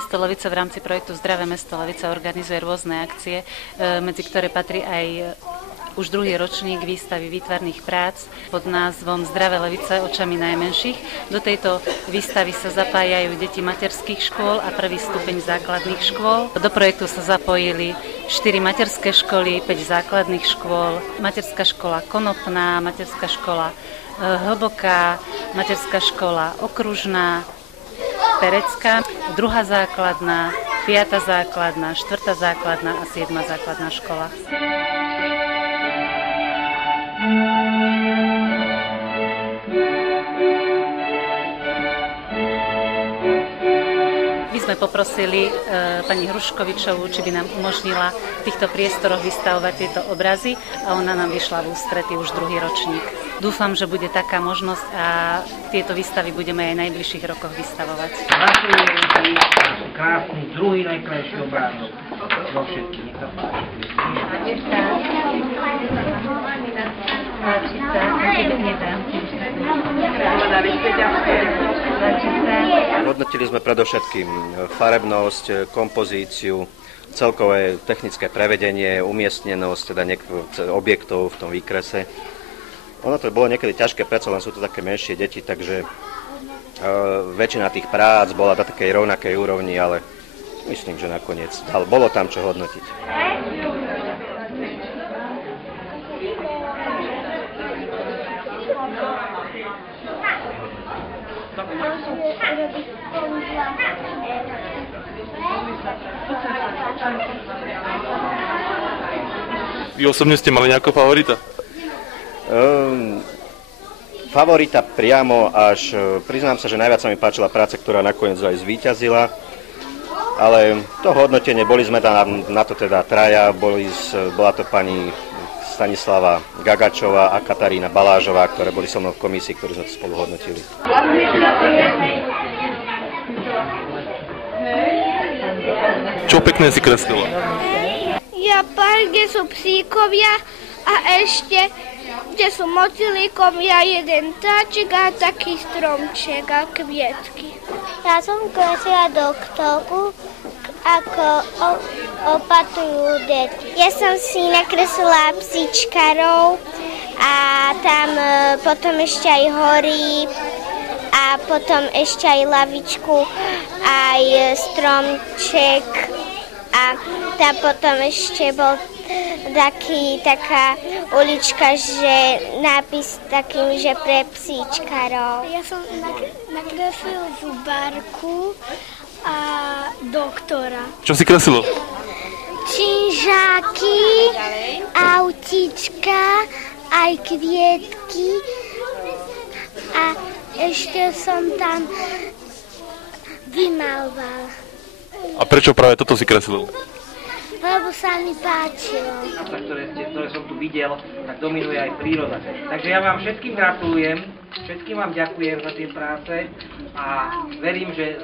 Mesto Levice v rámci projektu Zdravé mesto Levice organizuje rôzne akcie, medzi ktoré patrí aj už druhý ročník výstavy výtvarných prác pod názvom Zdravé Levice očami najmenších. Do tejto výstavy sa zapájajú deti materských škôl a prvý stupeň základných škôl. Do projektu sa zapojili 4 materské školy, 5 základných škôl, materská škola Konopná, materská škola Hlboká, materská škola Okružná, Perecká, 2. základná, 5. základná, 4. základná a 7. základná škola. My sme poprosili pani Hruškovičovú, či by nám umožnila v týchto priestoroch vystavovať tieto obrazy a ona nám vyšla v ústrety už druhý ročník. Dúfam, že bude taká možnosť a tieto výstavy budeme aj v najbližších rokoch vystavovať. Krásny, druhý najkrajší obrázok vo všetkých. Nech sa páči. Hodnotili sme predovšetkým farebnosť, kompozíciu, celkové technické prevedenie, umiestnenosť teda objektov v tom výkrese. Ono to bolo niekedy ťažké, predsa len sú to také menšie deti, takže väčšina tých prác bola na takej rovnakej úrovni, ale myslím, že nakoniec bolo tam čo hodnotiť. Vy osobne ste mali nejakého favorita? Favorita priamo až, priznám sa, že najviac sa mi páčila práca, ktorá nakoniec aj zvíťazila, ale to hodnotenie, boli sme tam na to teda traja, bola to pani Stanislava Gagačová a Katarína Balážová, ktoré boli so mnou v komisii, ktorí sme to spolu hodnotili. Čo pekné si kreslila? Ja park, kde sú psíkovia a ešte, kde sú motýlikovia, jeden táčik a taký stromček a kvietky. Ja som kreslila doktorku, ako opatujú deti. Ja som si nakreslila psíčkarov a tam potom ešte aj hory a potom ešte aj lavičku, aj stromček a tam potom ešte bol taká ulička, že nápis takým, že pre psíčkarov. Ja som nakreslil zubárku a doktora. Čo si kreslilo? Činžáky, autíčka, aj kvietky a ešte som tam vymaloval. A prečo práve toto si kreslil? Lebo sa mi páčilo. Ktoré som tu videl, tak dominuje aj príroda. Takže ja vám všetkým gratulujem, všetkým vám ďakujem za tie práce a verím, že